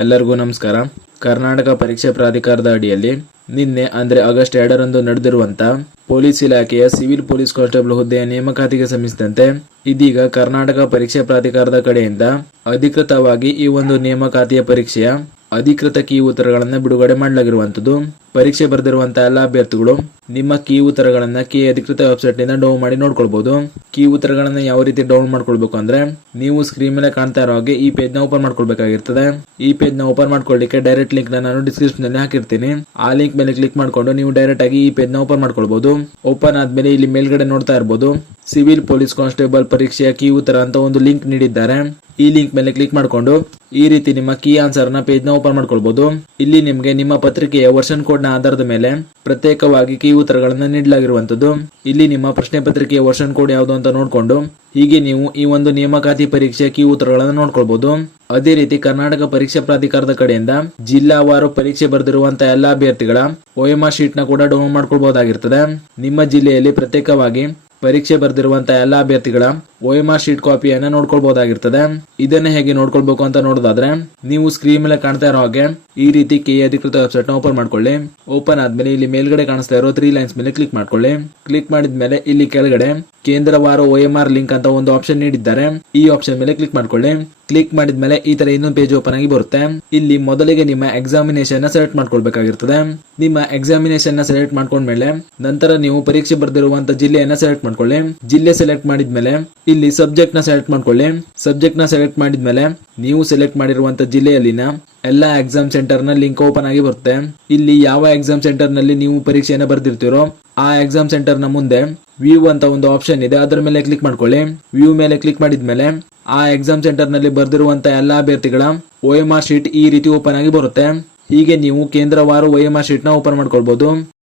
ಎಲ್ಲರಿಗೂ ನಮಸ್ಕಾರ. ಕರ್ನಾಟಕ ಪರೀಕ್ಷೆ ಪ್ರಾಧಿಕಾರದ ಅಡಿಯಲ್ಲಿ ನಿನ್ನೆ ಅಂದ್ರೆ ಆಗಸ್ಟ್ 2ರಂದು ನಡೆದಿರುವಂತ ಪೊಲೀಸ್ ಇಲಾಖೆಯ ಸಿವಿಲ್ ಪೊಲೀಸ್ ಕಾನ್ಸ್ಟೇಬಲ್ ಹುದ್ದೆಯ ನೇಮಕಾತಿಗೆ ಸಂಬಂಧಿಸಿದಂತೆ ಇದೀಗ ಕರ್ನಾಟಕ ಪರೀಕ್ಷೆ ಪ್ರಾಧಿಕಾರದ ಕಡೆಯಿಂದ ಅಧಿಕೃತವಾಗಿ ಈ ಒಂದು ನೇಮಕಾತಿಯ ಪರೀಕ್ಷೆಯ ಅಧಿಕೃತ ಕೀ ಉತ್ತರಗಳನ್ನು ಬಿಡುಗಡೆ ಮಾಡಲಾಗಿರುವಂತದ್ದು. ಪರೀಕ್ಷೆ ಬರೆದಿರುವಂತಹ ಎಲ್ಲ ಅಭ್ಯರ್ಥಿಗಳು ನಿಮ್ಮ ಕೀ ಉತ್ತರಗಳನ್ನ ಅಧಿಕೃತ ವೆಬ್ಸೈಟ್ ನಿಂದ ಡೌನ್ ಮಾಡಿ ನೋಡ್ಕೊಳ್ಬಹುದು. ಕೀ ಉತ್ತರಗಳನ್ನ ಯಾವ ರೀತಿ ಡೌನ್ ಮಾಡ್ಕೊಳ್ಬೇಕು ಅಂದ್ರೆ ನೀವು ಸ್ಕ್ರೀನ್ ಮೇಲೆ ಕಾಣ್ತಾ ಇರೋ ಹಾಗೆ ಈ ಪೇಜ್ ನ ಓಪನ್ ಮಾಡ್ಕೊಳ್ಬೇಕಾಗಿರ್ತದೆ. ಈ ಪೇಜ್ ನ ಓಪನ್ ಮಾಡ್ಕೊಳ್ಳಿಕ್ಕೆ ಡೈರೆಕ್ಟ್ ಲಿಂಕ್ ನಾನು ಡಿಸ್ಕ್ರಿಪ್ಷನ್ ನಲ್ಲಿ ಹಾಕಿರ್ತೀನಿ. ಆ ಲಿಂಕ್ ಮೇಲೆ ಕ್ಲಿಕ್ ಮಾಡ್ಕೊಂಡು ನೀವು ಡೈರೆಕ್ಟ್ ಆಗಿ ಈ ಪೇಜ್ ನ ಓಪನ್ ಮಾಡ್ಕೊಳ್ಬಹುದು. ಓಪನ್ ಆದ್ಮೇಲೆ ಇಲ್ಲಿ ಮೇಲ್ಗಡೆ ನೋಡ್ತಾ ಇರಬಹುದು ಸಿವಿಲ್ ಪೊಲೀಸ್ ಕಾನ್ಸ್ಟೇಬಲ್ ಪರೀಕ್ಷೆಯ ಕೀ ಉತ್ತರ ಅಂತ ಒಂದು ಲಿಂಕ್ ನೀಡಿದ್ದಾರೆ. ಈ ಲಿಂಕ್ ಮೇಲೆ ಕ್ಲಿಕ್ ಮಾಡ್ಕೊಂಡು ಈ ರೀತಿ ನಿಮ್ಮ ಕೀ ಆನ್ಸರ್ ನ ಪೇಜ್ ನ ಓಪನ್ ಮಾಡ್ಕೊಳ್ಬಹುದು. ಇಲ್ಲಿ ನಿಮ್ಗೆ ನಿಮ್ಮ ಪತ್ರಿಕೆಯ ವರ್ಷನ್ ಕೋಡ್ ನ ಆಧಾರದ ಮೇಲೆ ಪ್ರತ್ಯೇಕವಾಗಿ ಕೀ ಉತ್ತರಗಳನ್ನ ನೀಡಲಾಗಿರುವಂತದ್ದು. ಇಲ್ಲಿ ನಿಮ್ಮ ಪ್ರಶ್ನೆ ಪತ್ರಿಕೆಯ ವರ್ಷನ್ ಕೋಡ್ ಯಾವುದು ಅಂತ ನೋಡ್ಕೊಂಡು ಹೀಗೆ ನೀವು ಈ ಒಂದು ನೇಮಕಾತಿ ಪರೀಕ್ಷೆಯ ಕೀ ಉತ್ತರಗಳನ್ನು ನೋಡ್ಕೊಳ್ಬಹುದು. ಅದೇ ರೀತಿ ಕರ್ನಾಟಕ ಪರೀಕ್ಷಾ ಪ್ರಾಧಿಕಾರದ ಕಡೆಯಿಂದ ಜಿಲ್ಲಾವಾರು ಪರೀಕ್ಷೆ ಬರೆದಿರುವಂತಹ ಎಲ್ಲಾ ಅಭ್ಯರ್ಥಿಗಳ OMR ಶೀಟ್ ನ ಕೂಡ ಡೌನ್ಲೋಡ್ ಮಾಡ್ಕೊಳ್ಬಹುದಾಗಿರ್ತದೆ. ನಿಮ್ಮ ಜಿಲ್ಲೆಯಲ್ಲಿ ಪ್ರತ್ಯೇಕವಾಗಿ ಪರೀಕ್ಷೆ ಬರೆದಿರುವಂತಹ ಎಲ್ಲಾ ಅಭ್ಯರ್ಥಿಗಳ OMR ಶೀಟ್ ಕಾಪಿಯನ್ನ ನೋಡ್ಕೊಳ್ಬಹುದಾಗಿರ್ತದೆ. ಇದನ್ನ ಹೇಗೆ ನೋಡ್ಕೊಳ್ಬೇಕು ಅಂತ ನೋಡೋದಾದ್ರೆ ನೀವು ಸ್ಕ್ರೀನ್ ಮೇಲೆ ಕಾಣ್ತಾ ಇರೋ ಹಾಗೆ ಈ ರೀತಿ ಕೆ ಅಧಿಕೃತ ವೆಬ್ಸೈಟ್ ನ ಓಪನ್ ಮಾಡ್ಕೊಳ್ಳಿ. ಓಪನ್ ಆದ್ಮೇಲೆ ಇಲ್ಲಿ ಮೇಲ್ಗಡೆ ಕಾಣಿಸ್ತಾ ಇರೋ 3 ಲೈನ್ಸ್ ಮೇಲೆ ಕ್ಲಿಕ್ ಮಾಡ್ಕೊಳ್ಳಿ. ಕ್ಲಿಕ್ ಮಾಡಿದ್ಮೇಲೆ ಇಲ್ಲಿ ಕೆಳಗಡೆ ಕೇಂದ್ರವಾರು OMR ಲಿಂಕ್ ಅಂತ ಒಂದು ಆಪ್ಷನ್ ನೀಡಿದ್ದಾರೆ. ಈ ಆಪ್ಷನ್ ಮೇಲೆ ಕ್ಲಿಕ್ ಮಾಡ್ಕೊಳ್ಳಿ. ಕ್ಲಿಕ್ ಮಾಡಿದ್ಮೇಲೆ ಈ ತರ ಇನ್ನೊಂದು ಪೇಜ್ ಓಪನ್ ಆಗಿ ಬರುತ್ತೆ. ಇಲ್ಲಿ ಮೊದಲಿಗೆ ನಿಮ್ಮ ಎಕ್ಸಾಮಿನೇಷನ್ ನ ಸೆಲೆಕ್ಟ್ ಮಾಡ್ಕೊಳ್ಬೇಕಾಗಿರ್ತದೆ. ನಿಮ್ಮ ಎಕ್ಸಾಮಿನೇಷನ್ ನ ಸೆಲೆಕ್ಟ್ ಮಾಡ್ಕೊಂಡ್ಮೇಲೆ ನಂತರ ನೀವು ಪರೀಕ್ಷೆ ಬರೆದಿರುವಂತ ಜಿಲ್ಲೆಯನ್ನ ಸೆಲೆಕ್ಟ್ ಮಾಡ್ಕೊಳ್ಳಿ. ಜಿಲ್ಲೆ ಸೆಲೆಕ್ಟ್ ಮಾಡಿದ್ಮೇಲೆ ಇಲ್ಲಿ ಸಬ್ಜೆಕ್ಟ್ ನ ಸೆಲೆಕ್ಟ್ ಮಾಡ್ಕೊಳ್ಳಿ. ಸಬ್ಜೆಕ್ಟ್ ನ ಸೆಲೆಕ್ಟ್ ಮಾಡಿದ್ಮೇಲೆ ನೀವು ಸೆಲೆಕ್ಟ್ ಮಾಡಿರುವಂತ ಜಿಲ್ಲೆಯಲ್ಲಿನ ಎಲ್ಲಾ ಎಕ್ಸಾಮ್ ಸೆಂಟರ್ ನ ಲಿಂಕ್ ಓಪನ್ ಆಗಿ ಬರುತ್ತೆ. ಇಲ್ಲಿ ಯಾವ ಎಕ್ಸಾಮ್ ಸೆಂಟರ್ ನಲ್ಲಿ ನೀವು ಪರೀಕ್ಷೆಯನ್ನು ಬರೆದಿರ್ತೀರೋ ಆ ಎಕ್ಸಾಮ್ ಸೆಂಟರ್ ನ ಮುಂದೆ ವ್ಯೂ ಅಂತ ಒಂದು ಆಪ್ಷನ್ ಇದೆ. ಅದರ ಮೇಲೆ ಕ್ಲಿಕ್ ಮಾಡ್ಕೊಳ್ಳಿ. ವ್ಯೂ ಮೇಲೆ ಕ್ಲಿಕ್ ಮಾಡಿದ್ಮೇಲೆ ಆ ಎಕ್ಸಾಮ್ ಸೆಂಟರ್ ನಲ್ಲಿ ಬರೆದಿರುವಂತಹ ಎಲ್ಲಾ ಅಭ್ಯರ್ಥಿಗಳ OMR ಶೀಟ್ ಈ ರೀತಿ ಓಪನ್ ಆಗಿ ಬರುತ್ತೆ. ಹೀಗೆ ನೀವು ಕೇಂದ್ರವಾರು OMR ಶೀಟ್ ನ ಓಪನ್ ಮಾಡ್ಕೊಳ್ಬಹುದು.